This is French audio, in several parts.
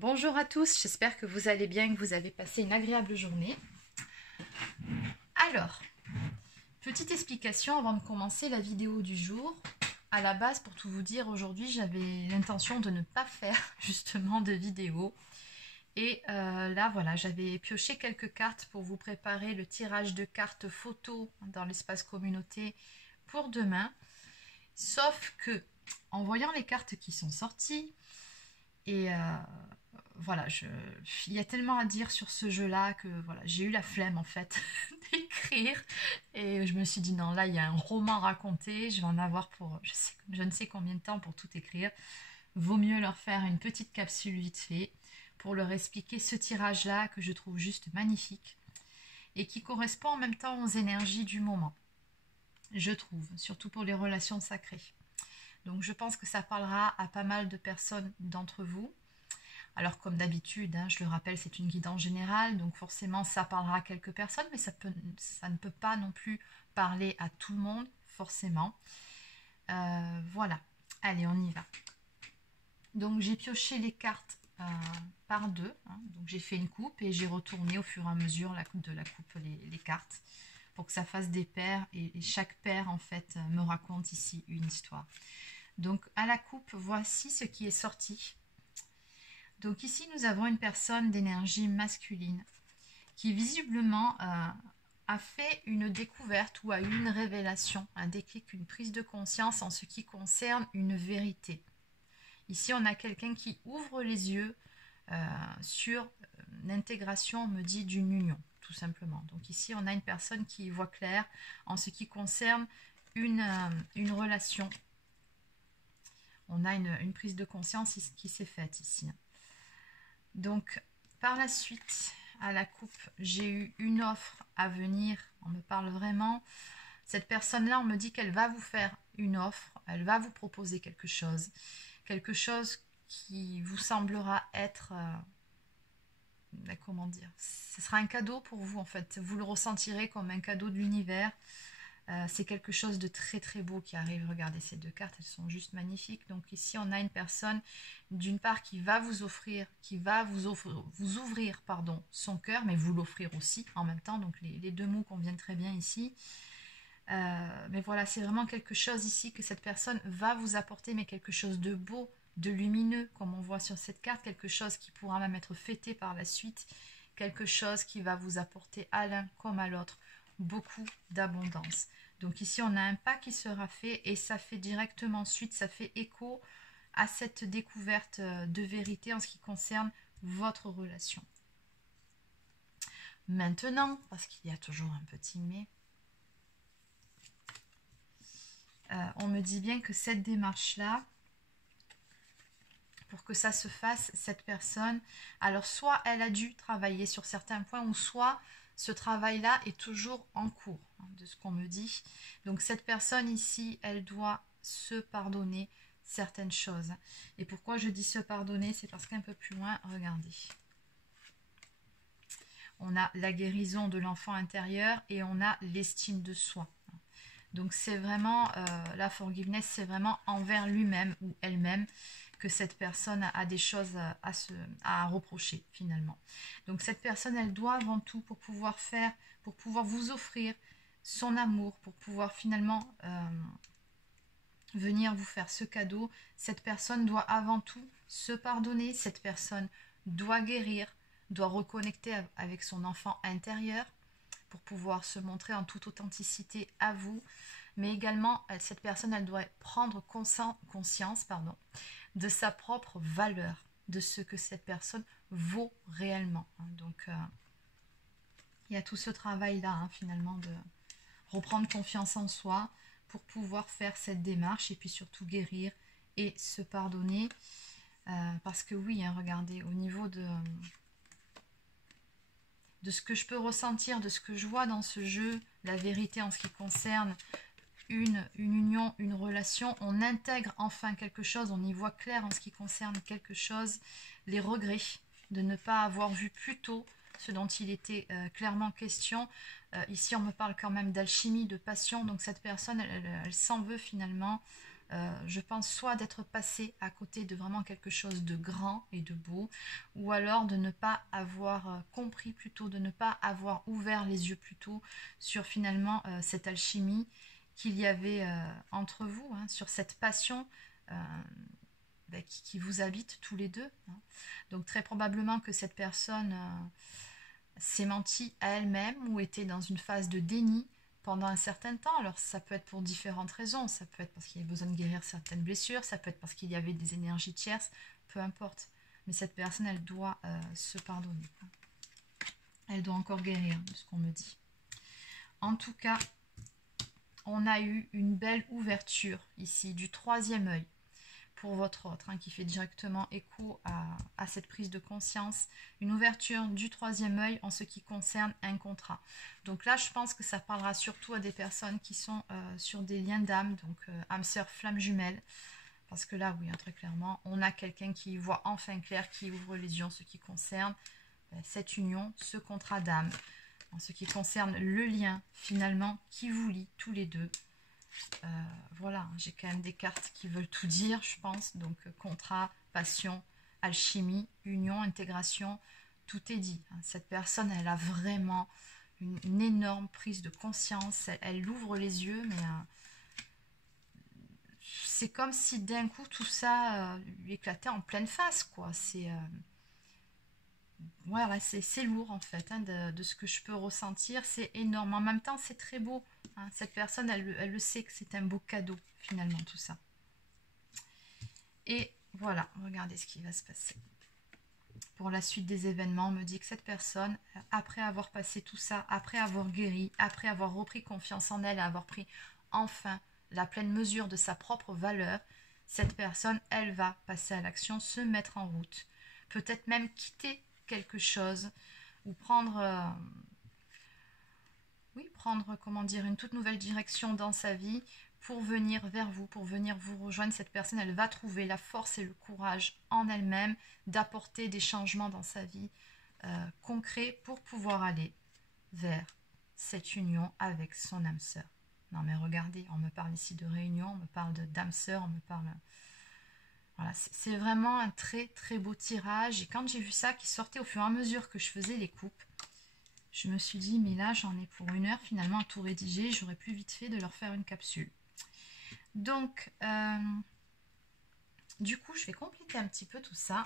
Bonjour à tous, j'espère que vous allez bien, que vous avez passé une agréable journée. Alors, petite explication avant de commencer la vidéo du jour. À la base, pour tout vous dire, aujourd'hui j'avais l'intention de ne pas faire justement de vidéo. Et là voilà, j'avais pioché quelques cartes pour vous préparer le tirage de cartes photos dans l'espace communauté pour demain. Sauf que, en voyant les cartes qui sont sorties, et voilà, il y a tellement à dire sur ce jeu-là que voilà, j'ai eu la flemme en fait d'écrire. Et je me suis dit non, là il y a un roman à raconter, je vais en avoir pour je ne sais combien de temps pour tout écrire. Vaut mieux leur faire une petite capsule vite fait pour leur expliquer ce tirage-là que je trouve juste magnifique et qui correspond en même temps aux énergies du moment, je trouve, surtout pour les relations sacrées. Donc je pense que ça parlera à pas mal de personnes d'entre vous. Alors comme d'habitude, hein, je le rappelle, c'est une guidance générale, donc forcément ça parlera à quelques personnes, mais ça ne peut pas non plus parler à tout le monde, forcément. Voilà, allez, on y va. Donc j'ai pioché les cartes par deux, hein. Donc j'ai fait une coupe et j'ai retourné au fur et à mesure de la coupe les cartes pour que ça fasse des paires et chaque paire en fait me raconte ici une histoire. Donc à la coupe, voici ce qui est sorti. Donc ici, nous avons une personne d'énergie masculine qui visiblement a fait une découverte ou a eu une révélation, un déclic, une prise de conscience en ce qui concerne une vérité. Ici, on a quelqu'un qui ouvre les yeux sur l'intégration, on me dit, d'une union, tout simplement. Donc ici, on a une personne qui voit clair en ce qui concerne une relation. On a une prise de conscience qui s'est faite ici. Donc, par la suite, à la coupe, j'ai eu une offre à venir. On me parle vraiment. Cette personne-là, on me dit qu'elle va vous faire une offre. Elle va vous proposer quelque chose. Quelque chose qui vous semblera être... comment dire? Ce sera un cadeau pour vous, en fait. Vous le ressentirez comme un cadeau de l'univers. C'est quelque chose de très très beau qui arrive. Regardez ces deux cartes, elles sont juste magnifiques. Donc ici on a une personne d'une part qui va vous offrir, qui va vous ouvrir pardon, son cœur, mais vous l'offrir aussi en même temps. Donc les deux mots conviennent très bien ici. Mais voilà, c'est vraiment quelque chose ici que cette personne va vous apporter, mais quelque chose de beau, de lumineux, comme on voit sur cette carte, quelque chose qui pourra même être fêté par la suite, quelque chose qui va vous apporter à l'un comme à l'autre beaucoup d'abondance. Donc ici on a un pas qui sera fait et ça fait directement suite, ça fait écho à cette découverte de vérité en ce qui concerne votre relation. Maintenant, parce qu'il y a toujours un petit mais, on me dit bien que cette démarche-là, pour que ça se fasse, cette personne, alors soit elle a dû travailler sur certains points ou soit ce travail-là est toujours en cours, hein, de ce qu'on me dit. Donc cette personne ici, elle doit se pardonner certaines choses. Et pourquoi je dis se pardonner? C'est parce qu'un peu plus loin, regardez. On a la guérison de l'enfant intérieur et on a l'estime de soi. Donc c'est vraiment, la forgiveness, c'est vraiment envers lui-même ou elle-même que cette personne a des choses à reprocher finalement. Donc cette personne, elle doit avant tout pour pouvoir vous offrir son amour, pour pouvoir finalement venir vous faire ce cadeau, cette personne doit avant tout se pardonner, cette personne doit guérir, doit reconnecter avec son enfant intérieur pour pouvoir se montrer en toute authenticité à vous. Mais également, cette personne, elle doit prendre conscience de sa propre valeur, de ce que cette personne vaut réellement. Donc, il y a tout ce travail-là, hein, finalement, de reprendre confiance en soi pour pouvoir faire cette démarche et puis surtout guérir et se pardonner. Parce que oui, hein, regardez, au niveau de ce que je peux ressentir, de ce que je vois dans ce jeu, la vérité en ce qui concerne une union, une relation, on intègre enfin quelque chose, on y voit clair en ce qui concerne quelque chose, les regrets de ne pas avoir vu plus tôt ce dont il était clairement question. Ici on me parle quand même d'alchimie, de passion, donc cette personne elle s'en veut finalement je pense soit d'être passé à côté de vraiment quelque chose de grand et de beau, ou alors de ne pas avoir compris plutôt, de ne pas avoir ouvert les yeux plutôt sur finalement cette alchimie qu'il y avait entre vous, hein, sur cette passion qui vous habite tous les deux. Hein. Donc très probablement que cette personne s'est mentie à elle-même ou était dans une phase de déni pendant un certain temps. Alors ça peut être pour différentes raisons, ça peut être parce qu'il y a besoin de guérir certaines blessures, ça peut être parce qu'il y avait des énergies tierces, peu importe. Mais cette personne, elle doit se pardonner. Elle doit encore guérir, de ce qu'on me dit. En tout cas, on a eu une belle ouverture ici du troisième œil pour votre autre, hein, qui fait directement écho à cette prise de conscience. Une ouverture du troisième œil en ce qui concerne un contrat. Donc là, je pense que ça parlera surtout à des personnes qui sont sur des liens d'âme, donc âme sœur, flamme jumelle. Parce que là, oui, hein, très clairement, on a quelqu'un qui voit enfin clair, qui ouvre les yeux en ce qui concerne cette union, ce contrat d'âme. En ce qui concerne le lien, finalement, qui vous lie tous les deux. Voilà, j'ai quand même des cartes qui veulent tout dire, je pense. Donc, contrat, passion, alchimie, union, intégration, tout est dit. Cette personne, elle a vraiment une énorme prise de conscience. Elle ouvre les yeux, mais c'est comme si d'un coup, tout ça lui éclatait en pleine face, quoi. C'est... ouais, c'est lourd en fait, hein, de ce que je peux ressentir, c'est énorme. En même temps, c'est très beau. Hein. Cette personne, elle le sait que c'est un beau cadeau, finalement, tout ça. Et voilà, regardez ce qui va se passer. Pour la suite des événements, on me dit que cette personne, après avoir passé tout ça, après avoir guéri, après avoir repris confiance en elle, avoir pris enfin la pleine mesure de sa propre valeur, cette personne, elle va passer à l'action, se mettre en route. Peut-être même quitter quelque chose ou prendre comment dire, une toute nouvelle direction dans sa vie pour venir vers vous, pour venir vous rejoindre. Cette personne, elle va trouver la force et le courage en elle-même d'apporter des changements dans sa vie concrets pour pouvoir aller vers cette union avec son âme sœur. Non mais regardez, on me parle ici de réunion, on me parle d'âme sœur, on me parle... Voilà, c'est vraiment un très très beau tirage. Et quand j'ai vu ça qui sortait au fur et à mesure que je faisais les coupes, je me suis dit, mais là j'en ai pour 1 heure finalement à tout rédiger. J'aurais plus vite fait de leur faire une capsule. Donc, du coup, je vais compléter un petit peu tout ça.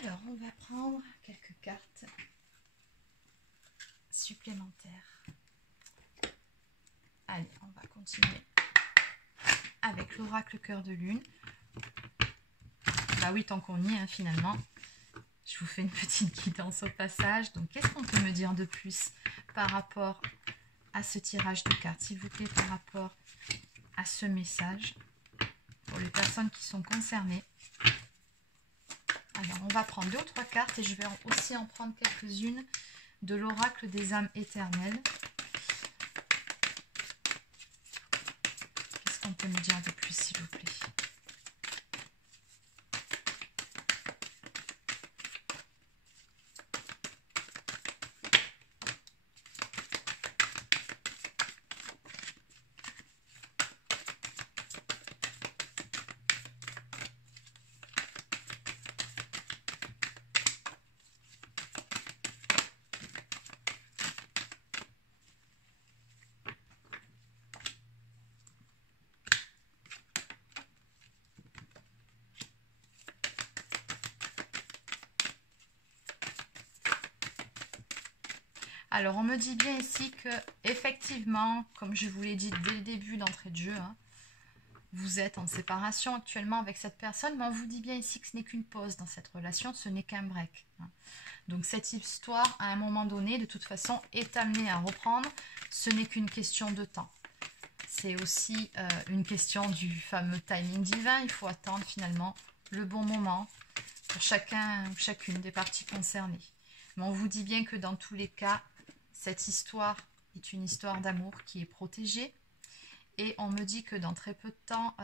Alors, on va prendre quelques cartes supplémentaires. Allez, on va continuer avec l'oracle cœur de lune. Bah oui, tant qu'on y est, hein, finalement. Je vous fais une petite guidance au passage. Donc, qu'est-ce qu'on peut me dire de plus par rapport à ce tirage de cartes, s'il vous plaît, par rapport à ce message pour les personnes qui sont concernées. Alors, on va prendre 2 ou 3 cartes et je vais aussi en prendre quelques-unes de l'oracle des âmes éternelles. Qu'est-ce qu'on peut me dire de plus, s'il vous plaît? Alors, on me dit bien ici que, effectivement, comme je vous l'ai dit dès le début d'entrée de jeu, hein, vous êtes en séparation actuellement avec cette personne, mais on vous dit bien ici que ce n'est qu'une pause dans cette relation, ce n'est qu'un break. Hein. Donc, cette histoire, à un moment donné, de toute façon, est amenée à reprendre. Ce n'est qu'une question de temps. C'est aussi une question du fameux timing divin. Il faut attendre finalement le bon moment pour chacun ou chacune des parties concernées. Mais on vous dit bien que dans tous les cas, cette histoire est une histoire d'amour qui est protégée. Et on me dit que dans très peu de temps,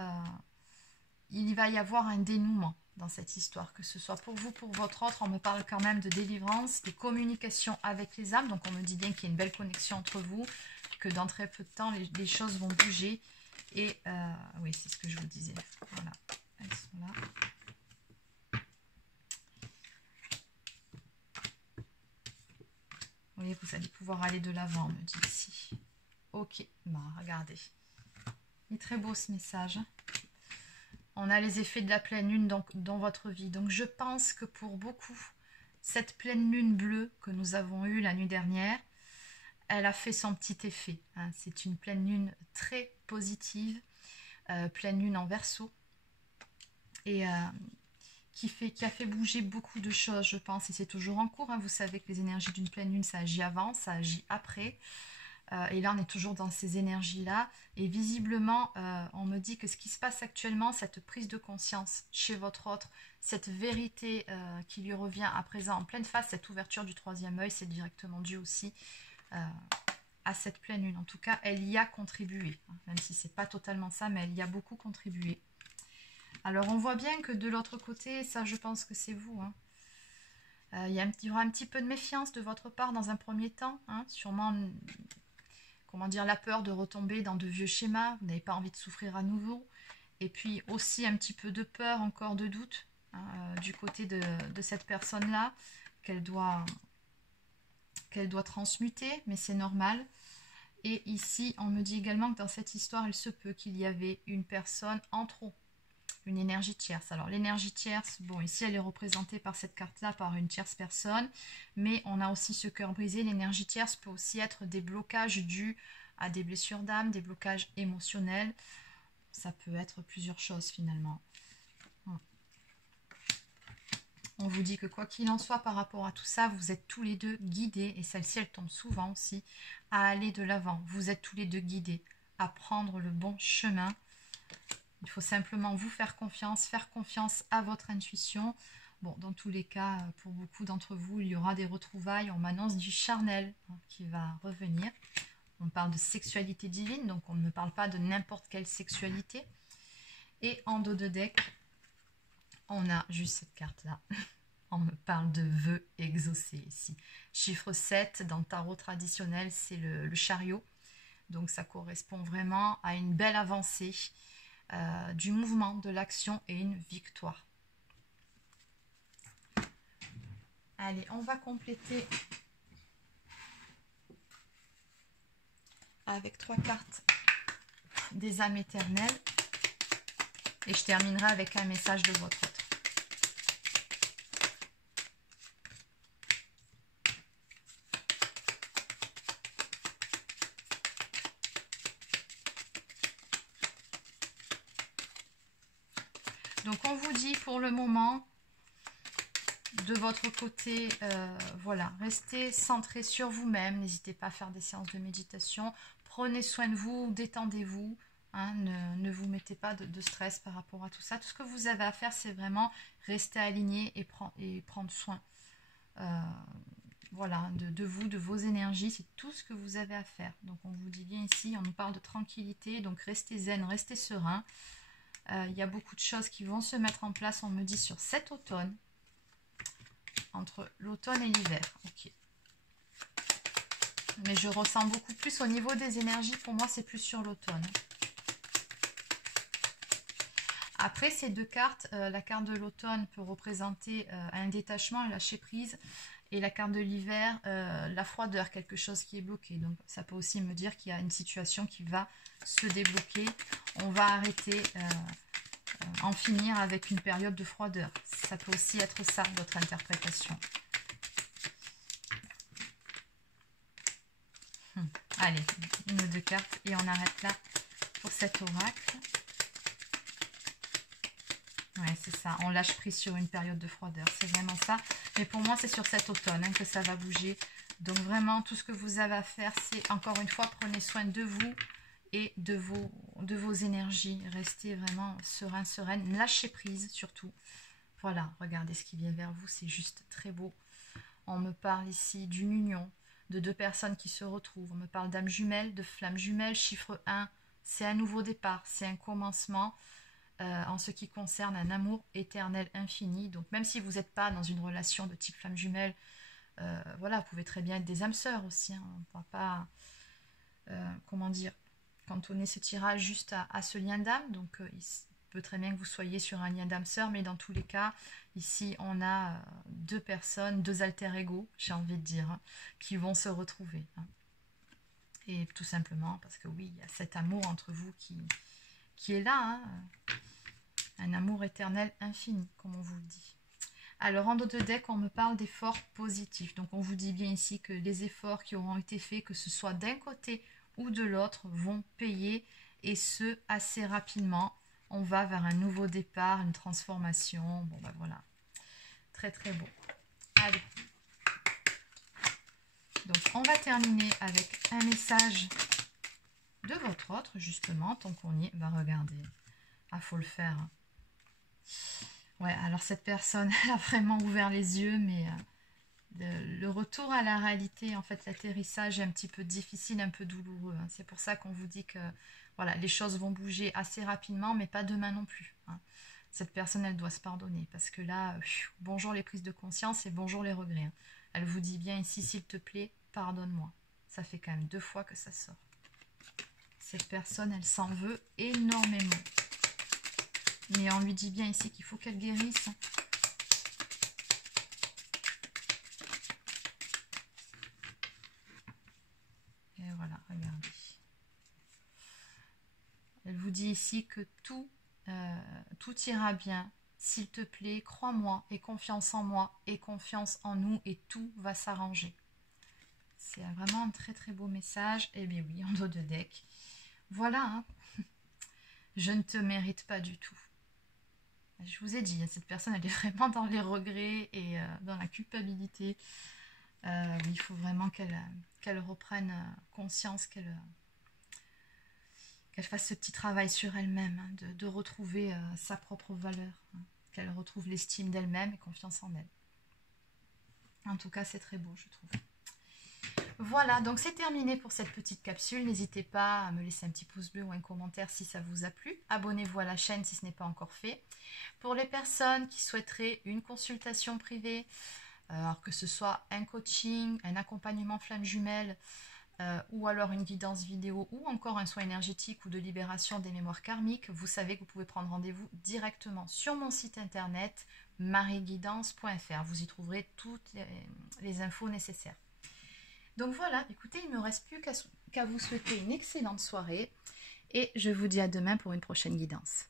il va y avoir un dénouement dans cette histoire. Que ce soit pour vous, pour votre autre, on me parle quand même de délivrance, des communications avec les âmes. Donc on me dit bien qu'il y a une belle connexion entre vous, que dans très peu de temps, les choses vont bouger. Et oui, c'est ce que je vous disais. Voilà, elles sont là. Vous voyez, vous allez pouvoir aller de l'avant, on me dit ici. Ok, bah regardez. Il est très beau ce message. On a les effets de la pleine lune dans votre vie. Donc je pense que pour beaucoup, cette pleine lune bleue que nous avons eue la nuit dernière, elle a fait son petit effet. Hein. C'est une pleine lune très positive, pleine lune en Verseau, et qui a fait bouger beaucoup de choses, je pense. Et c'est toujours en cours. Hein. Vous savez que les énergies d'une pleine lune, ça agit avant, ça agit après. Et là, on est toujours dans ces énergies-là. Et visiblement, on me dit que ce qui se passe actuellement, cette prise de conscience chez votre autre, cette vérité qui lui revient à présent en pleine face, cette ouverture du troisième œil, c'est directement dû aussi à cette pleine lune. En tout cas, elle y a contribué. Hein, même si ce n'est pas totalement ça, mais elle y a beaucoup contribué. Alors, on voit bien que de l'autre côté, ça, je pense que c'est vous. Hein. Il y aura un petit peu de méfiance de votre part dans un premier temps. Hein, sûrement... Comment dire, la peur de retomber dans de vieux schémas, vous n'avez pas envie de souffrir à nouveau. Et puis aussi un petit peu de peur, encore de doute, hein, du côté de cette personne-là, qu'elle doit transmuter, mais c'est normal. Et ici, on me dit également que dans cette histoire, il se peut qu'il y avait une personne en trop, une énergie tierce. Alors l'énergie tierce, bon, ici elle est représentée par cette carte-là, par une tierce personne, mais on a aussi ce cœur brisé. L'énergie tierce peut aussi être des blocages dus à des blessures d'âme, des blocages émotionnels. Ça peut être plusieurs choses finalement. On vous dit que quoi qu'il en soit par rapport à tout ça, vous êtes tous les deux guidés, et celle-ci elle tombe souvent aussi, à aller de l'avant. Vous êtes tous les deux guidés à prendre le bon chemin. Il faut simplement vous faire confiance à votre intuition. Bon, dans tous les cas, pour beaucoup d'entre vous, il y aura des retrouvailles. On m'annonce du charnel qui va revenir. On parle de sexualité divine, donc on ne me parle pas de n'importe quelle sexualité. Et en dos de deck, on a juste cette carte-là. On me parle de vœux exaucés ici. Chiffre 7, dans le tarot traditionnel, c'est le chariot. Donc ça correspond vraiment à une belle avancée. Du mouvement, de l'action et une victoire. Allez, on va compléter avec 3 cartes des âmes éternelles et je terminerai avec un message de votre autre. Donc on vous dit pour le moment, de votre côté, voilà, restez centré sur vous-même, n'hésitez pas à faire des séances de méditation, prenez soin de vous, détendez-vous, hein, ne vous mettez pas de stress par rapport à tout ça. Tout ce que vous avez à faire, c'est vraiment rester aligné et prendre soin voilà, de vous, de vos énergies, c'est tout ce que vous avez à faire. Donc on vous dit bien ici, on nous parle de tranquillité, donc restez zen, restez serein. Il y a beaucoup de choses qui vont se mettre en place, on me dit, sur cet automne. Entre l'automne et l'hiver. Ok. Mais je ressens beaucoup plus au niveau des énergies. Pour moi, c'est plus sur l'automne. Après ces deux cartes, la carte de l'automne peut représenter un détachement, un lâcher prise. Et la carte de l'hiver, la froideur, quelque chose qui est bloqué. Donc ça peut aussi me dire qu'il y a une situation qui va se débloquer. On va arrêter, en finir avec une période de froideur. Ça peut aussi être ça, votre interprétation. Allez, une ou deux cartes et on arrête là pour cet oracle. Ouais, c'est ça. On lâche prise sur une période de froideur. C'est vraiment ça. Mais pour moi, c'est sur cet automne hein, que ça va bouger. Donc vraiment, tout ce que vous avez à faire, c'est encore une fois, prenez soin de vous et de vos énergies. Restez vraiment serein, sereine. Lâchez prise surtout. Voilà, regardez ce qui vient vers vous. C'est juste très beau. On me parle ici d'une union, de deux personnes qui se retrouvent. On me parle d'âme jumelle, de flamme jumelle. Chiffre 1, c'est un nouveau départ. C'est un commencement. En ce qui concerne un amour éternel infini. Donc même si vous n'êtes pas dans une relation de type flamme jumelle, voilà, vous pouvez très bien être des âmes sœurs aussi. Hein. On ne pourra pas, comment dire, cantonner ce tirage juste à ce lien d'âme. Donc, il peut très bien que vous soyez sur un lien d'âme sœur, mais dans tous les cas, ici, on a deux personnes, deux alter-ego, j'ai envie de dire, hein, qui vont se retrouver. Hein. Et tout simplement parce que oui, il y a cet amour entre vous qui est là, hein, un amour éternel infini, comme on vous le dit. Alors, en dos de deck, on me parle d'efforts positifs. Donc, on vous dit bien ici que les efforts qui auront été faits, que ce soit d'un côté ou de l'autre, vont payer, et ce, assez rapidement. On va vers un nouveau départ, une transformation. Bon, ben voilà. Très, très beau. Allez. Donc, on va terminer avec un message de votre autre, justement, tant qu'on y est. Bah, regardez. Ah, faut le faire. Ouais, alors cette personne, elle a vraiment ouvert les yeux, mais le retour à la réalité, en fait, l'atterrissage est un petit peu difficile, un peu douloureux. Hein. C'est pour ça qu'on vous dit que voilà, les choses vont bouger assez rapidement, mais pas demain non plus. Hein. Cette personne, elle doit se pardonner, parce que là, bonjour les prises de conscience et bonjour les regrets. Hein. Elle vous dit bien ici, s'il te plaît, pardonne-moi. Ça fait quand même 2 fois que ça sort. Cette personne, elle s'en veut énormément. Mais on lui dit bien ici qu'il faut qu'elle guérisse. Et voilà, regardez. Elle vous dit ici que tout ira bien. S'il te plaît, crois-moi, aie confiance en moi, aie confiance en nous et tout va s'arranger. C'est vraiment un très très beau message. Eh bien oui, en dos de deck. Voilà, hein. Je ne te mérite pas du tout. Je vous ai dit, cette personne, elle est vraiment dans les regrets et dans la culpabilité. Il faut vraiment qu'elle reprenne conscience, qu'elle fasse ce petit travail sur elle-même, hein, de retrouver sa propre valeur, hein, qu'elle retrouve l'estime d'elle-même et confiance en elle. En tout cas, c'est très beau, je trouve. Voilà, donc c'est terminé pour cette petite capsule. N'hésitez pas à me laisser un petit pouce bleu ou un commentaire si ça vous a plu. Abonnez-vous à la chaîne si ce n'est pas encore fait. Pour les personnes qui souhaiteraient une consultation privée, alors que ce soit un coaching, un accompagnement flamme jumelle, ou alors une guidance vidéo, ou encore un soin énergétique ou de libération des mémoires karmiques, vous savez que vous pouvez prendre rendez-vous directement sur mon site internet marieguidance.fr. Vous y trouverez toutes les infos nécessaires. Donc voilà, écoutez, il ne me reste plus qu'à vous souhaiter une excellente soirée et je vous dis à demain pour une prochaine guidance.